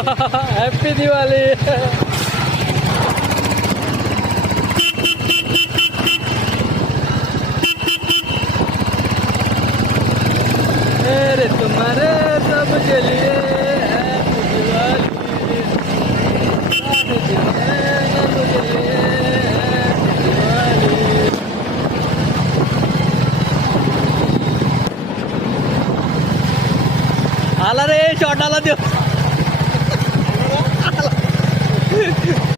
हैप्पी दिवाली। मेरे तुम्हारे सबके लिए हैप्पी दिवाली। सबके लिए हैप्पी दिवाली। आला रे शॉट आला देव।